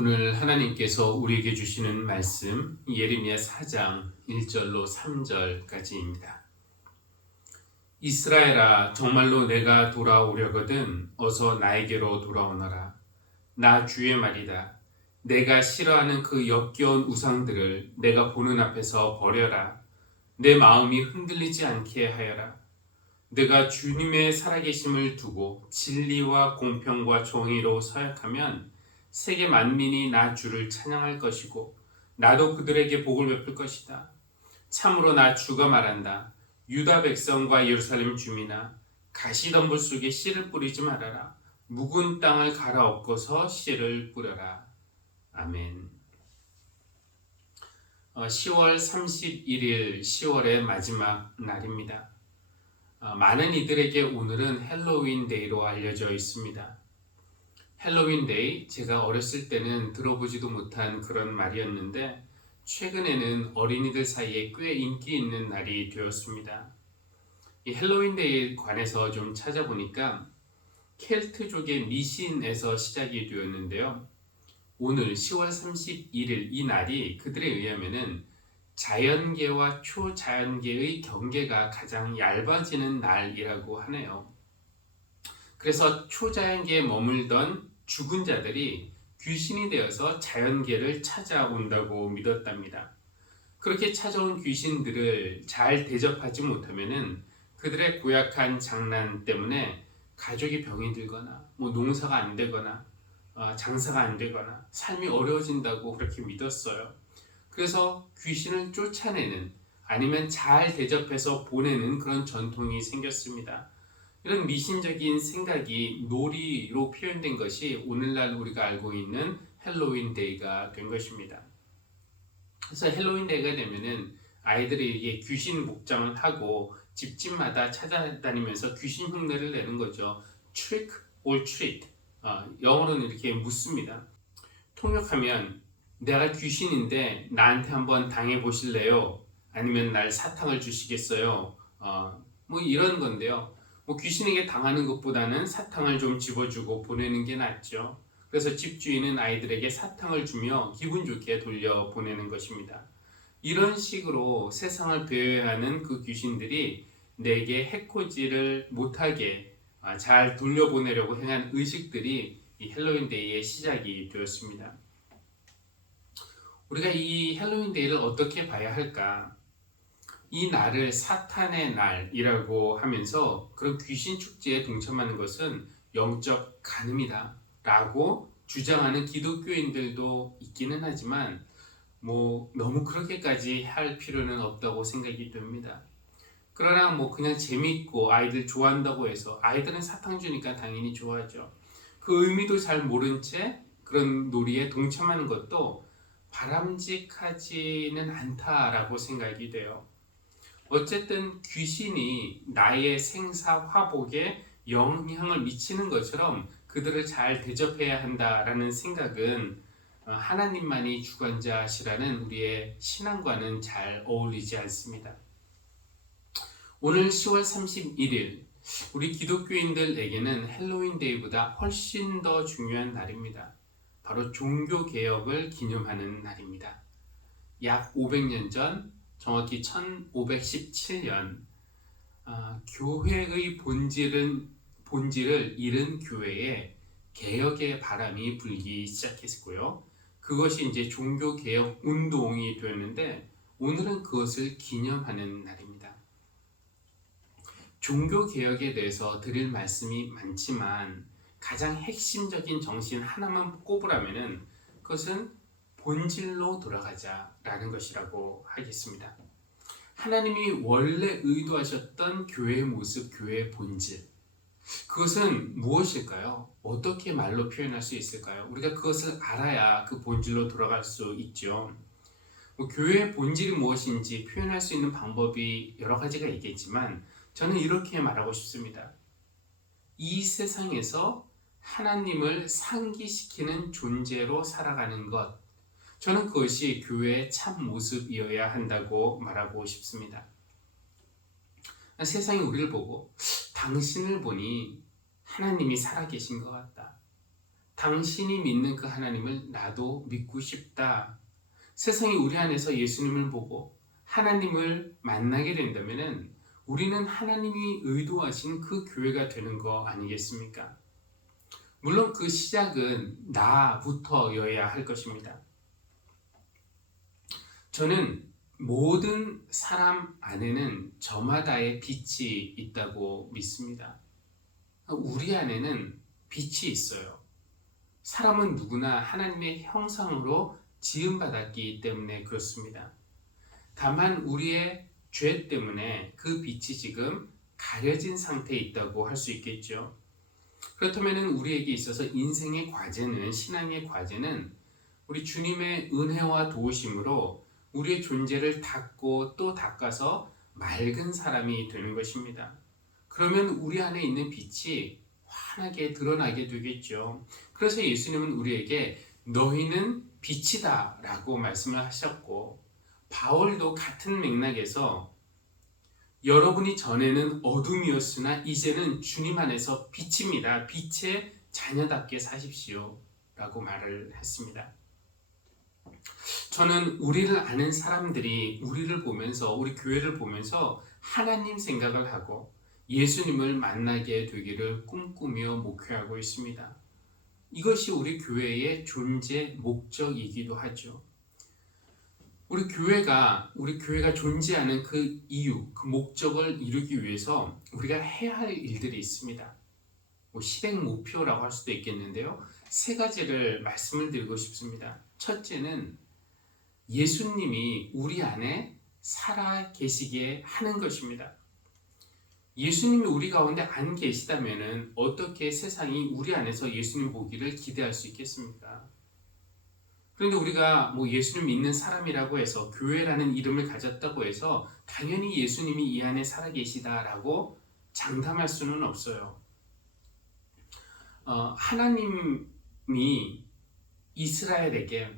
오늘 하나님께서 우리에게 주시는 말씀 예레미야 4장 1절로 3절까지입니다. 이스라엘아, 정말로 내가 돌아오려거든 어서 나에게로 돌아오너라. 나 주의 말이다. 내가 싫어하는 그 역겨운 우상들을 내가 보는 앞에서 버려라. 내 마음이 흔들리지 않게 하여라. 내가 주님의 살아계심을 두고 진리와 공평과 정의로 서약하면 세계 만민이 나 주를 찬양할 것이고 나도 그들에게 복을 베풀 것이다. 참으로 나 주가 말한다. 유다 백성과 예루살렘 주민아, 가시덤불 속에 씨를 뿌리지 말아라. 묵은 땅을 갈아엎고서 씨를 뿌려라. 아멘. 10월 31일 10월의 마지막 날입니다. 많은 이들에게 오늘은 헬로윈 데이로 알려져 있습니다. 헬로윈 데이, 제가 어렸을 때는 들어보지도 못한 그런 말이었는데 최근에는 어린이들 사이에 꽤 인기 있는 날이 되었습니다. 이 헬로윈 데이에 관해서 좀 찾아보니까 켈트족의 미신에서 시작이 되었는데요. 오늘 10월 31일 이 날이 그들에 의하면은 자연계와 초자연계의 경계가 가장 얇아지는 날이라고 하네요. 그래서 초자연계에 머물던 죽은 자들이 귀신이 되어서 자연계를 찾아온다고 믿었답니다. 그렇게 찾아온 귀신들을 잘 대접하지 못하면은 그들의 고약한 장난 때문에 가족이 병이 들거나 농사가 안 되거나 장사가 안 되거나 삶이 어려워진다고 그렇게 믿었어요. 그래서 귀신을 쫓아내는 아니면 잘 대접해서 보내는 그런 전통이 생겼습니다. 이런 미신적인 생각이 놀이로 표현된 것이 오늘날 우리가 알고 있는 헬로윈 데이가 된 것입니다. 그래서 헬로윈 데이가 되면은 아이들이 귀신 복장을 하고 집집마다 찾아다니면서 귀신 흉내를 내는 거죠. Trick or treat. 영어로는 이렇게 묻습니다. 통역하면 내가 귀신인데 나한테 한번 당해 보실래요? 아니면 날 사탕을 주시겠어요? 이런 건데요. 귀신에게 당하는 것보다는 사탕을 좀 집어주고 보내는 게 낫죠. 그래서 집주인은 아이들에게 사탕을 주며 기분 좋게 돌려보내는 것입니다. 이런 식으로 세상을 배회하는 그 귀신들이 내게 해코지를 못하게 잘 돌려보내려고 행한 의식들이 이 헬로윈 데이의 시작이 되었습니다. 우리가 이 헬로윈 데이를 어떻게 봐야 할까? 이 날을 사탄의 날이라고 하면서 그런 귀신 축제에 동참하는 것은 영적 간음이다 라고 주장하는 기독교인들도 있기는 하지만 너무 그렇게까지 할 필요는 없다고 생각이 듭니다. 그러나 그냥 재밌고 아이들 좋아한다고 해서 아이들은 사탕 주니까 당연히 좋아하죠. 그 의미도 잘 모른 채 그런 놀이에 동참하는 것도 바람직하지는 않다라고 생각이 돼요. 어쨌든 귀신이 나의 생사 화복에 영향을 미치는 것처럼 그들을 잘 대접해야 한다라는 생각은 하나님만이 주관자시라는 우리의 신앙과는 잘 어울리지 않습니다. 오늘 10월 31일 우리 기독교인들에게는 헬로윈 데이보다 훨씬 더 중요한 날입니다. 바로 종교개혁을 기념하는 날입니다. 약 500년 전, 정확히 1517년 교회의 본질을 잃은 교회에 개혁의 바람이 불기 시작했고요. 그것이 이제 종교개혁 운동이 되었는데 오늘은 그것을 기념하는 날입니다. 종교개혁에 대해서 드릴 말씀이 많지만 가장 핵심적인 정신 하나만 꼽으라면은 그것은 본질로 돌아가자라는 것이라고 하겠습니다. 하나님이 원래 의도하셨던 교회의 모습, 교회의 본질, 그것은 무엇일까요? 어떻게 말로 표현할 수 있을까요? 우리가 그것을 알아야 그 본질로 돌아갈 수 있죠. 교회의 본질이 무엇인지 표현할 수 있는 방법이 여러 가지가 있겠지만 저는 이렇게 말하고 싶습니다. 이 세상에서 하나님을 상기시키는 존재로 살아가는 것, 저는 그것이 교회의 참 모습이어야 한다고 말하고 싶습니다. 세상이 우리를 보고 당신을 보니 하나님이 살아계신 것 같다. 당신이 믿는 그 하나님을 나도 믿고 싶다. 세상이 우리 안에서 예수님을 보고 하나님을 만나게 된다면 우리는 하나님이 의도하신 그 교회가 되는 거 아니겠습니까? 물론 그 시작은 나부터여야 할 것입니다. 저는 모든 사람 안에는 저마다의 빛이 있다고 믿습니다. 우리 안에는 빛이 있어요. 사람은 누구나 하나님의 형상으로 지음받았기 때문에 그렇습니다. 다만 우리의 죄 때문에 그 빛이 지금 가려진 상태에 있다고 할 수 있겠죠. 그렇다면 우리에게 있어서 인생의 과제는, 신앙의 과제는 우리 주님의 은혜와 도우심으로 우리의 존재를 닦고 또 닦아서 맑은 사람이 되는 것입니다. 그러면 우리 안에 있는 빛이 환하게 드러나게 되겠죠. 그래서 예수님은 우리에게 너희는 빛이다 라고 말씀을 하셨고, 바울도 같은 맥락에서 여러분이 전에는 어둠이었으나 이제는 주님 안에서 빛입니다. 빛의 자녀답게 사십시오 라고 말을 했습니다. 저는 우리를 아는 사람들이 우리를 보면서, 우리 교회를 보면서 하나님 생각을 하고 예수님을 만나게 되기를 꿈꾸며 목회하고 있습니다. 이것이 우리 교회의 존재 목적이기도 하죠. 우리 교회가 존재하는 그 이유, 그 목적을 이루기 위해서 우리가 해야 할 일들이 있습니다. 실행 목표라고 할 수도 있겠는데요. 세 가지를 말씀을 드리고 싶습니다. 첫째는 예수님이 우리 안에 살아 계시게 하는 것입니다. 예수님이 우리 가운데 안 계시다면 어떻게 세상이 우리 안에서 예수님 보기를 기대할 수 있겠습니까? 그런데 우리가 예수님 믿는 사람이라고 해서, 교회라는 이름을 가졌다고 해서 당연히 예수님이 이 안에 살아 계시다라고 장담할 수는 없어요. 하나님이 이스라엘에게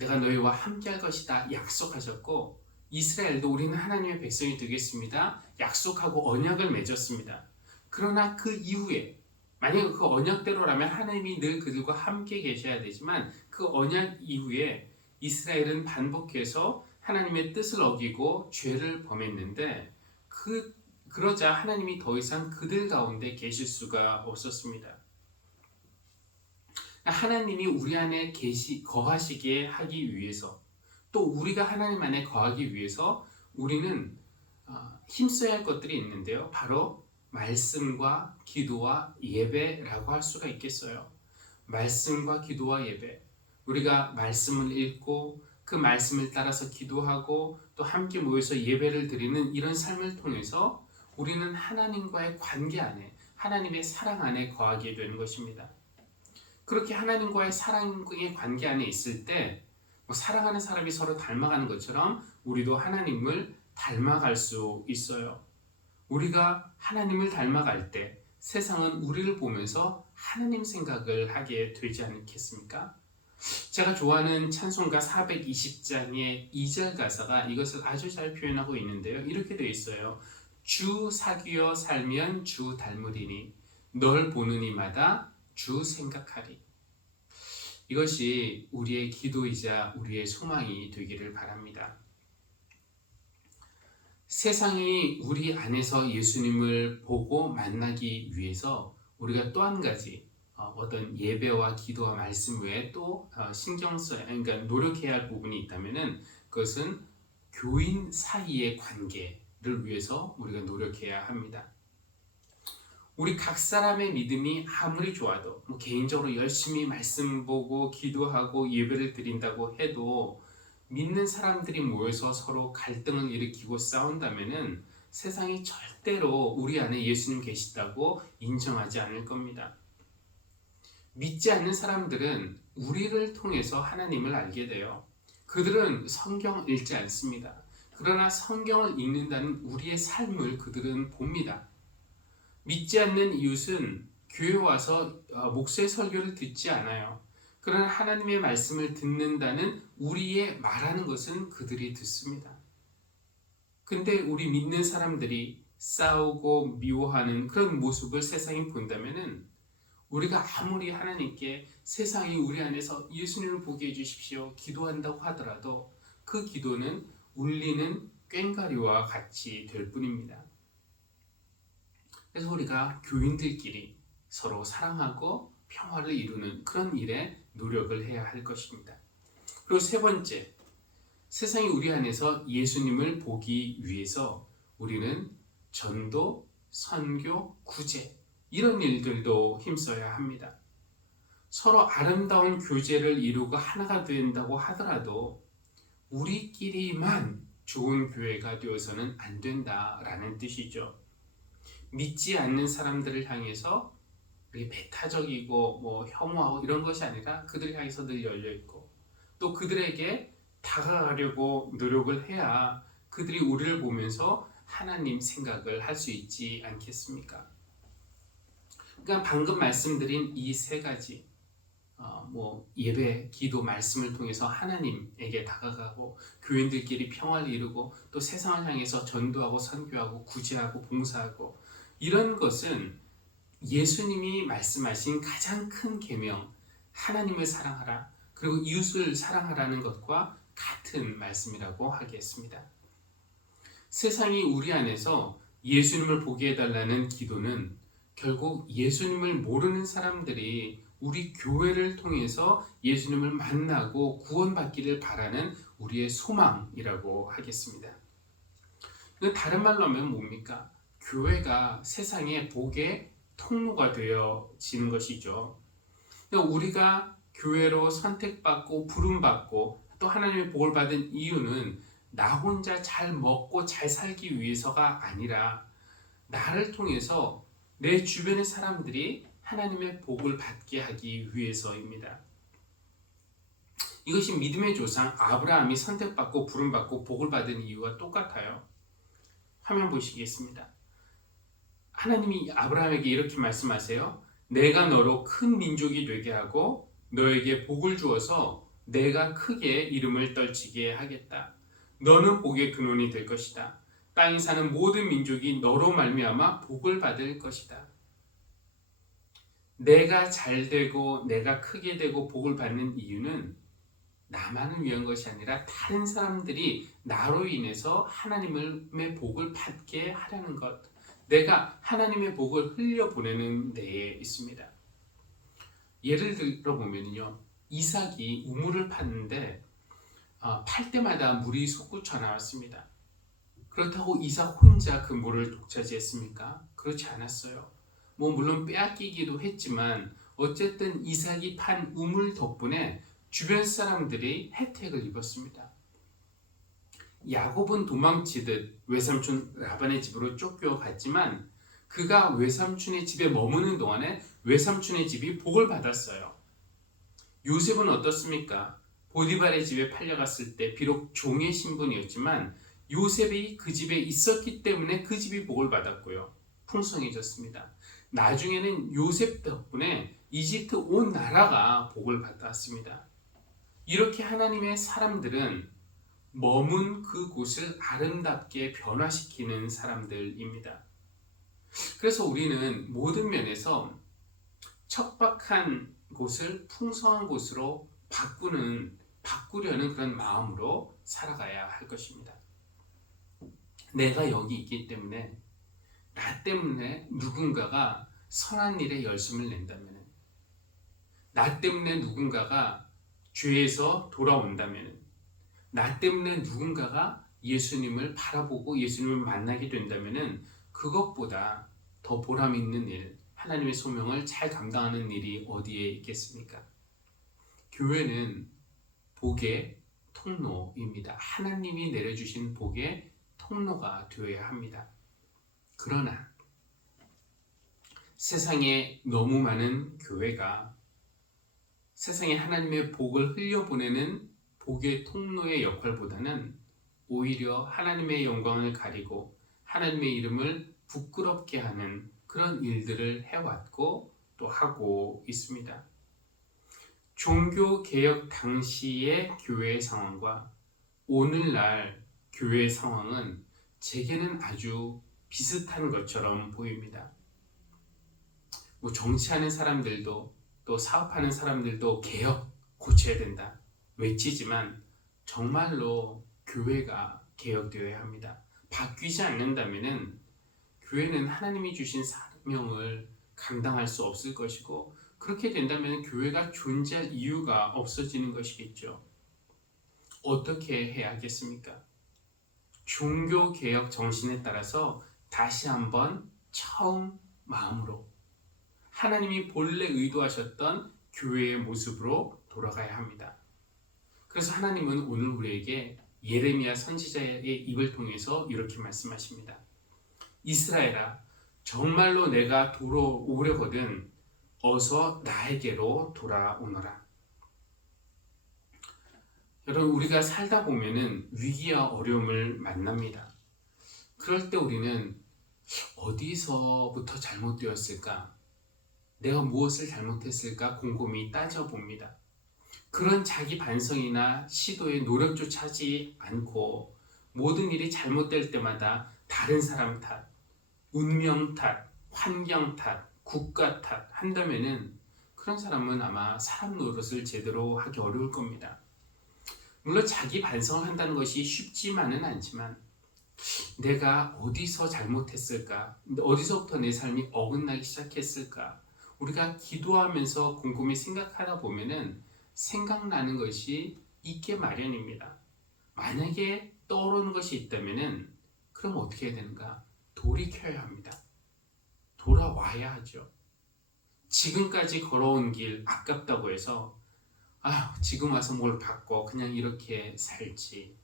내가 너희와 함께 할 것이다 약속하셨고, 이스라엘도 우리는 하나님의 백성이 되겠습니다 약속하고 언약을 맺었습니다. 그러나 그 이후에 만약 그 언약대로라면 하나님이 늘 그들과 함께 계셔야 되지만, 그 언약 이후에 이스라엘은 반복해서 하나님의 뜻을 어기고 죄를 범했는데, 그러자 하나님이 더 이상 그들 가운데 계실 수가 없었습니다. 하나님이 우리 안에 거하시게 하기 위해서, 또 우리가 하나님 안에 거하기 위해서 우리는 힘써야 할 것들이 있는데요. 바로 말씀과 기도와 예배라고 할 수가 있겠어요. 말씀과 기도와 예배. 우리가 말씀을 읽고 그 말씀을 따라서 기도하고 또 함께 모여서 예배를 드리는 이런 삶을 통해서 우리는 하나님과의 관계 안에, 하나님의 사랑 안에 거하게 되는 것입니다. 그렇게 하나님과의 사랑의 관계 안에 있을 때 사랑하는 사람이 서로 닮아가는 것처럼 우리도 하나님을 닮아갈 수 있어요. 우리가 하나님을 닮아갈 때 세상은 우리를 보면서 하나님 생각을 하게 되지 않겠습니까? 제가 좋아하는 찬송가 420장의 2절 가사가 이것을 아주 잘 표현하고 있는데요. 이렇게 되어 있어요. 주 사귀어 살면 주 닮으리니 널 보는 이마다 주 생각하리. 이것이 우리의 기도이자 우리의 소망이 되기를 바랍니다. 세상이 우리 안에서 예수님을 보고 만나기 위해서 우리가 또 한 가지 어떤 예배와 기도와 말씀 외에 또 그러니까 노력해야 할 부분이 있다면은 그것은 교인 사이의 관계를 위해서 우리가 노력해야 합니다. 우리 각 사람의 믿음이 아무리 좋아도 개인적으로 열심히 말씀 보고 기도하고 예배를 드린다고 해도 믿는 사람들이 모여서 서로 갈등을 일으키고 싸운다면은 세상이 절대로 우리 안에 예수님 계시다고 인정하지 않을 겁니다. 믿지 않는 사람들은 우리를 통해서 하나님을 알게 돼요. 그들은 성경 읽지 않습니다. 그러나 성경을 읽는다는 우리의 삶을 그들은 봅니다. 믿지 않는 이웃은 교회 와서 목사의 설교를 듣지 않아요. 그러나 하나님의 말씀을 듣는다는 우리의 말하는 것은 그들이 듣습니다. 근데 우리 믿는 사람들이 싸우고 미워하는 그런 모습을 세상이 본다면은 우리가 아무리 하나님께 세상이 우리 안에서 예수님을 보게 해주십시오 기도한다고 하더라도 그 기도는 울리는 꽹과리와 같이 될 뿐입니다. 그래서 우리가 교인들끼리 서로 사랑하고 평화를 이루는 그런 일에 노력을 해야 할 것입니다. 그리고 세 번째, 세상이 우리 안에서 예수님을 보기 위해서 우리는 전도, 선교, 구제 이런 일들도 힘써야 합니다. 서로 아름다운 교제를 이루고 하나가 된다고 하더라도 우리끼리만 좋은 교회가 되어서는 안 된다라는 뜻이죠. 믿지 않는 사람들을 향해서 배타적이고 혐오하고 이런 것이 아니라 그들을 향해서 늘 열려있고 또 그들에게 다가가려고 노력을 해야 그들이 우리를 보면서 하나님 생각을 할 수 있지 않겠습니까? 그러니까 방금 말씀드린 이 세 가지 예배, 기도, 말씀을 통해서 하나님에게 다가가고 교인들끼리 평화를 이루고 또 세상을 향해서 전도하고 선교하고 구제하고 봉사하고 이런 것은 예수님이 말씀하신 가장 큰 계명 하나님을 사랑하라 그리고 이웃을 사랑하라는 것과 같은 말씀이라고 하겠습니다. 세상이 우리 안에서 예수님을 보게 해달라는 기도는 결국 예수님을 모르는 사람들이 우리 교회를 통해서 예수님을 만나고 구원받기를 바라는 우리의 소망이라고 하겠습니다. 다른 말로 하면 뭡니까? 교회가 세상의 복의 통로가 되어지는 것이죠. 우리가 교회로 선택받고 부름받고 또 하나님의 복을 받은 이유는 나 혼자 잘 먹고 잘 살기 위해서가 아니라 나를 통해서 내 주변의 사람들이 하나님의 복을 받게 하기 위해서입니다. 이것이 믿음의 조상 아브라함이 선택받고 부름받고 복을 받은 이유와 똑같아요. 화면 보시겠습니다. 하나님이 아브라함에게 이렇게 말씀하세요. 내가 너로 큰 민족이 되게 하고 너에게 복을 주어서 내가 크게 이름을 떨치게 하겠다. 너는 복의 근원이 될 것이다. 땅에 사는 모든 민족이 너로 말미암아 복을 받을 것이다. 내가 잘 되고 내가 크게 되고 복을 받는 이유는 나만을 위한 것이 아니라 다른 사람들이 나로 인해서 하나님의 복을 받게 하려는 것. 내가 하나님의 복을 흘려보내는 데에 있습니다. 예를 들어 보면요, 이삭이 우물을 팠는데 팔 때마다 물이 솟구쳐 나왔습니다. 그렇다고 이삭 혼자 그 물을 독차지했습니까? 그렇지 않았어요. 물론 빼앗기기도 했지만 어쨌든 이삭이 판 우물 덕분에 주변 사람들이 혜택을 입었습니다. 야곱은 도망치듯 외삼촌 라반의 집으로 쫓겨갔지만 그가 외삼촌의 집에 머무는 동안에 외삼촌의 집이 복을 받았어요. 요셉은 어떻습니까? 보디발의 집에 팔려갔을 때 비록 종의 신분이었지만 요셉이 그 집에 있었기 때문에 그 집이 복을 받았고요. 풍성해졌습니다. 나중에는 요셉 덕분에 이집트 온 나라가 복을 받았습니다. 이렇게 하나님의 사람들은 머문 그곳을 아름답게 변화시키는 사람들입니다. 그래서 우리는 모든 면에서 척박한 곳을 풍성한 곳으로 바꾸려는 그런 마음으로 살아가야 할 것입니다. 내가 여기 있기 때문에 나 때문에 누군가가 선한 일에 열심을 낸다면, 나 때문에 누군가가 죄에서 돌아온다면, 나 때문에 누군가가 예수님을 바라보고 예수님을 만나게 된다면 그것보다 더 보람 있는 일, 하나님의 소명을 잘 감당하는 일이 어디에 있겠습니까? 교회는 복의 통로입니다. 하나님이 내려주신 복의 통로가 되어야 합니다. 그러나 세상에 너무 많은 교회가 세상에 하나님의 복을 흘려보내는 복의 통로의 역할보다는 오히려 하나님의 영광을 가리고 하나님의 이름을 부끄럽게 하는 그런 일들을 해왔고 또 하고 있습니다. 종교개혁 당시의 교회의 상황과 오늘날 교회의 상황은 제게는 아주 비슷한 것처럼 보입니다. 뭐 정치하는 사람들도 또 사업하는 사람들도 개혁 고쳐야 된다 외치지만 정말로 교회가 개혁되어야 합니다. 바뀌지 않는다면은 교회는 하나님이 주신 사명을 감당할 수 없을 것이고 그렇게 된다면 교회가 존재할 이유가 없어지는 것이겠죠. 어떻게 해야 하겠습니까? 종교개혁 정신에 따라서 다시 한번 처음 마음으로 하나님이 본래 의도하셨던 교회의 모습으로 돌아가야 합니다. 그래서 하나님은 오늘 우리에게 예레미야 선지자의 입을 통해서 이렇게 말씀하십니다. 이스라엘아, 정말로 내가 돌아오려거든 어서 나에게로 돌아오너라. 여러분, 우리가 살다 보면은 위기와 어려움을 만납니다. 그럴 때 우리는 어디서부터 잘못되었을까? 내가 무엇을 잘못했을까? 곰곰이 따져봅니다. 그런 자기 반성이나 시도에 노력조차 하지 않고 모든 일이 잘못될 때마다 다른 사람 탓, 운명 탓, 환경 탓, 국가 탓 한다면은 그런 사람은 아마 사람 노릇을 제대로 하기 어려울 겁니다. 물론 자기 반성을 한다는 것이 쉽지만은 않지만 내가 어디서 잘못했을까? 어디서부터 내 삶이 어긋나기 시작했을까? 우리가 기도하면서 곰곰이 생각하다 보면은 생각나는 것이 있게 마련입니다. 만약에 떠오르는 것이 있다면은 그럼 어떻게 해야 되는가? 돌이켜야 합니다. 돌아와야 하죠. 지금까지 걸어온 길 아깝다고 해서 지금 와서 뭘 바꿔 그냥 이렇게 살지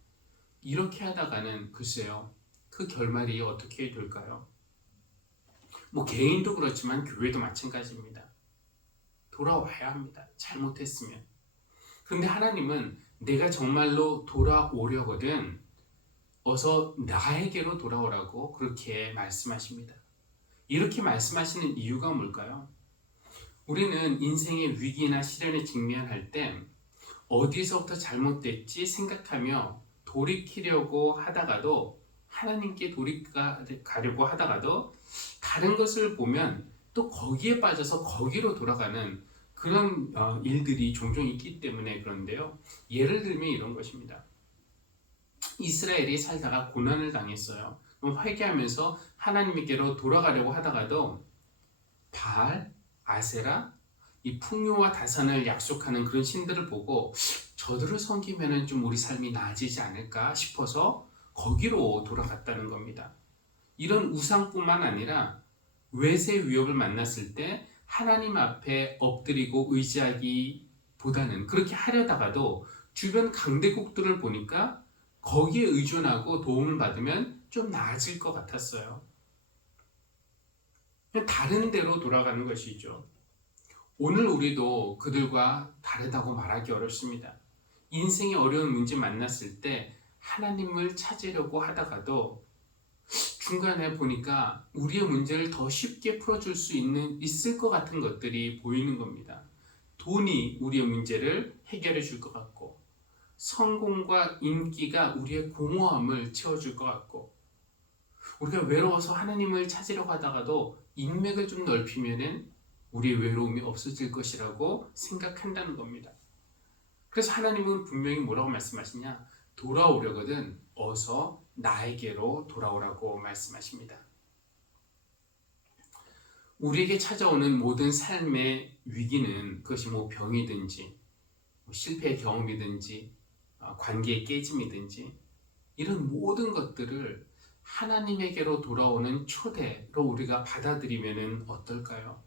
이렇게 하다가는 글쎄요 그 결말이 어떻게 될까요? 뭐 개인도 그렇지만 교회도 마찬가지입니다. 돌아와야 합니다. 잘못했으면. 그런데 하나님은 내가 정말로 돌아오려거든 어서 나에게로 돌아오라고 그렇게 말씀하십니다. 이렇게 말씀하시는 이유가 뭘까요? 우리는 인생의 위기나 시련에 직면할 때 어디서부터 잘못됐지 생각하며 돌이키려고 하다가도 하나님께 돌이가려고 하다가도 다른 것을 보면 또 거기에 빠져서 거기로 돌아가는 그런 일들이 종종 있기 때문에 그런데요. 예를 들면 이런 것입니다. 이스라엘이 살다가 고난을 당했어요. 그럼 회개하면서 하나님께로 돌아가려고 하다가도 바알, 아세라, 이 풍요와 다산을 약속하는 그런 신들을 보고 저들을 섬기면 좀 우리 삶이 나아지지 않을까 싶어서 거기로 돌아갔다는 겁니다. 이런 우상뿐만 아니라 외세 위협을 만났을 때 하나님 앞에 엎드리고 의지하기보다는 그렇게 하려다가도 주변 강대국들을 보니까 거기에 의존하고 도움을 받으면 좀 나아질 것 같았어요. 다른 데로 돌아가는 것이죠. 오늘 우리도 그들과 다르다고 말하기 어렵습니다. 인생의 어려운 문제 만났을 때 하나님을 찾으려고 하다가도 중간에 보니까 우리의 문제를 더 쉽게 풀어줄 수 있을 것 같은 것들이 보이는 겁니다. 돈이 우리의 문제를 해결해 줄 것 같고 성공과 인기가 우리의 공허함을 채워줄 것 같고 우리가 외로워서 하나님을 찾으려고 하다가도 인맥을 좀 넓히면은 우리의 외로움이 없어질 것이라고 생각한다는 겁니다. 그래서 하나님은 분명히 뭐라고 말씀하시냐? 돌아오려거든 어서 나에게로 돌아오라고 말씀하십니다. 우리에게 찾아오는 모든 삶의 위기는 그것이 뭐 병이든지 실패의 경험이든지 관계의 깨짐이든지 이런 모든 것들을 하나님에게로 돌아오는 초대로 우리가 받아들이면 어떨까요?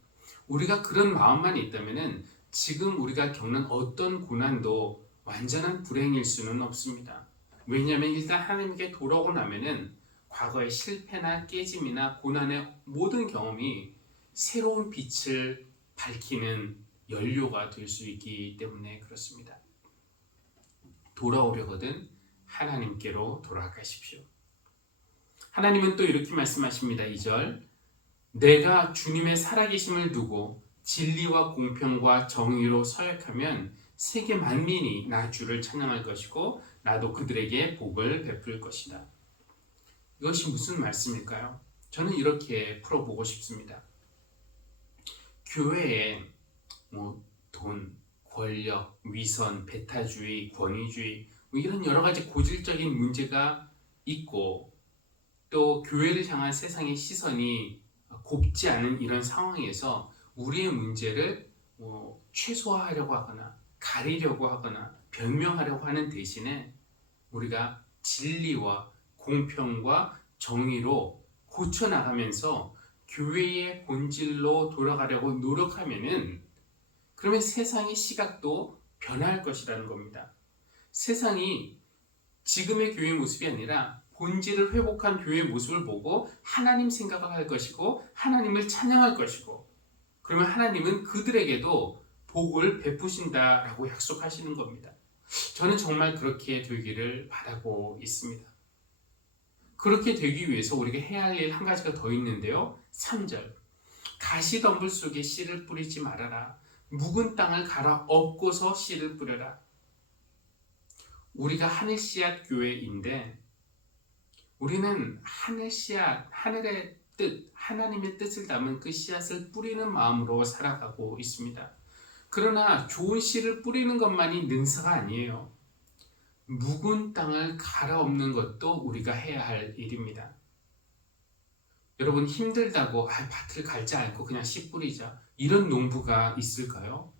우리가 그런 마음만 있다면 지금 우리가 겪는 어떤 고난도 완전한 불행일 수는 없습니다. 왜냐하면 일단 하나님께 돌아오고 나면은 과거의 실패나 깨짐이나 고난의 모든 경험이 새로운 빛을 밝히는 연료가 될 수 있기 때문에 그렇습니다. 돌아오려거든 하나님께로 돌아가십시오. 하나님은 또 이렇게 말씀하십니다. 2절 내가 주님의 살아계심을 두고 진리와 공평과 정의로 서약하면 세계 만민이 나 주를 찬양할 것이고 나도 그들에게 복을 베풀 것이다. 이것이 무슨 말씀일까요? 저는 이렇게 풀어보고 싶습니다. 교회에 돈, 권력, 위선, 배타주의, 권위주의 이런 여러 가지 고질적인 문제가 있고 또 교회를 향한 세상의 시선이 곱지 않은 이런 상황에서 우리의 문제를 최소화하려고 하거나 가리려고 하거나 변명하려고 하는 대신에 우리가 진리와 공평과 정의로 고쳐나가면서 교회의 본질로 돌아가려고 노력하면은 그러면 세상의 시각도 변할 것이라는 겁니다. 세상이 지금의 교회의 모습이 아니라 본질을 회복한 교회의 모습을 보고 하나님 생각을 할 것이고 하나님을 찬양할 것이고 그러면 하나님은 그들에게도 복을 베푸신다라고 약속하시는 겁니다. 저는 정말 그렇게 되기를 바라고 있습니다. 그렇게 되기 위해서 우리가 해야 할 일 한 가지가 더 있는데요. 3절 가시덤불 속에 씨를 뿌리지 말아라. 묵은 땅을 갈아 엎고서 씨를 뿌려라. 우리가 하늘 씨앗 교회인데 우리는 하늘 씨앗, 하늘의 뜻, 하나님의 뜻을 담은 그 씨앗을 뿌리는 마음으로 살아가고 있습니다. 그러나 좋은 씨를 뿌리는 것만이 능사가 아니에요. 묵은 땅을 갈아엎는 것도 우리가 해야 할 일입니다. 여러분 힘들다고 밭을 갈지 않고 그냥 씨 뿌리자 이런 농부가 있을까요?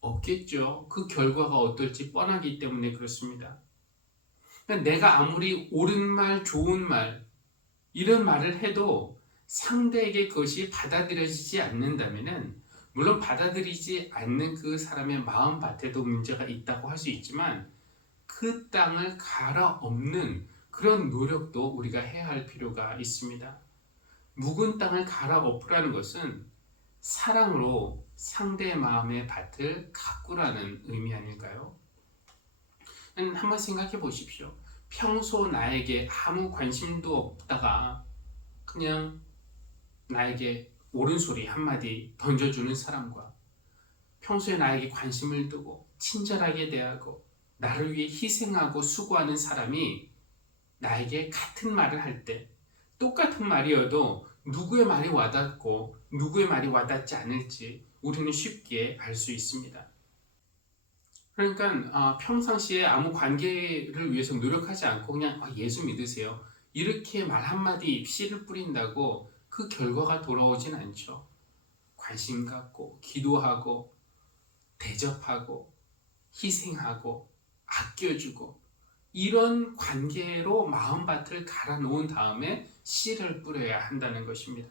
없겠죠. 그 결과가 어떨지 뻔하기 때문에 그렇습니다. 내가 아무리 옳은 말, 좋은 말 이런 말을 해도 상대에게 그것이 받아들여지지 않는다면은 물론 받아들이지 않는 그 사람의 마음밭에도 문제가 있다고 할 수 있지만 그 땅을 갈아엎는 그런 노력도 우리가 해야 할 필요가 있습니다. 묵은 땅을 갈아엎으라는 것은 사랑으로 상대의 마음의 밭을 가꾸라는 의미 아닐까요? 한번 생각해 보십시오. 평소 나에게 아무 관심도 없다가 그냥 나에게 옳은 소리 한마디 던져주는 사람과 평소에 나에게 관심을 두고 친절하게 대하고 나를 위해 희생하고 수고하는 사람이 나에게 같은 말을 할 때 똑같은 말이어도 누구의 말이 와닿고 누구의 말이 와닿지 않을지 우리는 쉽게 알 수 있습니다. 그러니까 평상시에 아무 관계를 위해서 노력하지 않고 그냥 예수 믿으세요. 이렇게 말 한마디 씨를 뿌린다고 그 결과가 돌아오진 않죠. 관심 갖고 기도하고 대접하고 희생하고 아껴주고 이런 관계로 마음밭을 갈아놓은 다음에 씨를 뿌려야 한다는 것입니다.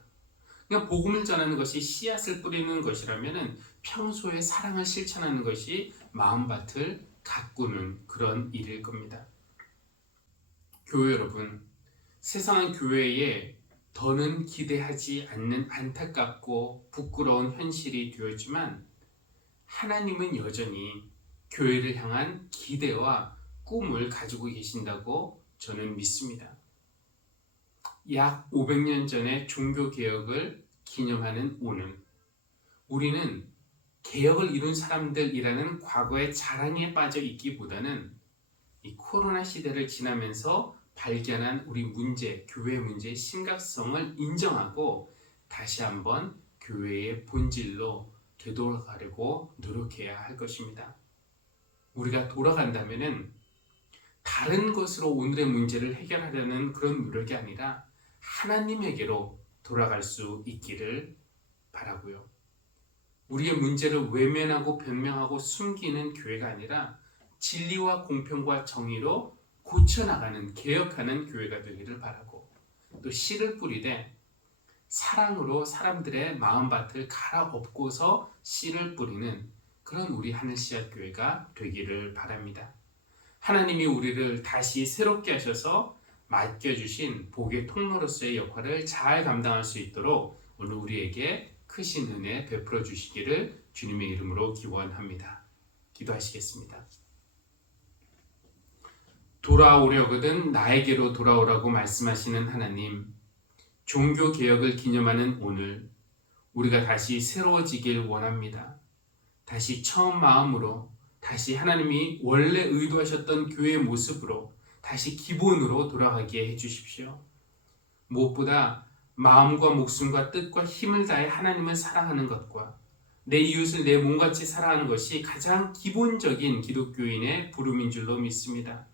그냥 복음을 전하는 것이 씨앗을 뿌리는 것이라면 평소에 사랑을 실천하는 것이 마음밭을 가꾸는 그런 일일 겁니다. 교회 여러분, 세상은 교회에 더는 기대하지 않는 안타깝고 부끄러운 현실이 되었지만 하나님은 여전히 교회를 향한 기대와 꿈을 가지고 계신다고 저는 믿습니다. 약 500년 전의 종교개혁을 기념하는 오늘 우리는 개혁을 이룬 사람들이라는 과거의 자랑에 빠져 있기보다는 이 코로나 시대를 지나면서 발견한 우리 문제, 교회 문제의 심각성을 인정하고 다시 한번 교회의 본질로 되돌아가려고 노력해야 할 것입니다. 우리가 돌아간다면은 다른 것으로 오늘의 문제를 해결하려는 그런 노력이 아니라 하나님에게로 돌아갈 수 있기를 바라고요. 우리의 문제를 외면하고 변명하고 숨기는 교회가 아니라 진리와 공평과 정의로 고쳐나가는 개혁하는 교회가 되기를 바라고 또 씨를 뿌리되 사랑으로 사람들의 마음밭을 갈아엎고서 씨를 뿌리는 그런 우리 하늘씨앗 교회가 되기를 바랍니다. 하나님이 우리를 다시 새롭게 하셔서 맡겨주신 복의 통로로서의 역할을 잘 감당할 수 있도록 오늘 우리에게 크신 은혜 베풀어 주시기를 주님의 이름으로 기원합니다. 기도하시겠습니다. 돌아오려거든 나에게로 돌아오라고 말씀하시는 하나님, 종교개혁을 기념하는 오늘 우리가 다시 새로워지길 원합니다. 다시 처음 마음으로 다시 하나님이 원래 의도하셨던 교회의 모습으로 다시 기본으로 돌아가게 해주십시오. 무엇보다 마음과 목숨과 뜻과 힘을 다해 하나님을 사랑하는 것과 내 이웃을 내 몸같이 사랑하는 것이 가장 기본적인 기독교인의 부름인 줄로 믿습니다.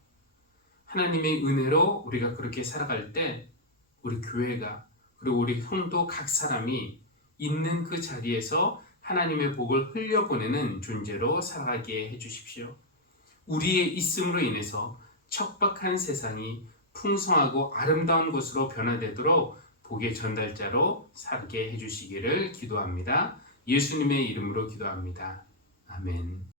하나님의 은혜로 우리가 그렇게 살아갈 때 우리 교회가 그리고 우리 성도 각 사람이 있는 그 자리에서 하나님의 복을 흘려보내는 존재로 살아가게 해주십시오. 우리의 있음으로 인해서 척박한 세상이 풍성하고 아름다운 곳으로 변화되도록 복의 전달자로 살게 해주시기를 기도합니다. 예수님의 이름으로 기도합니다. 아멘.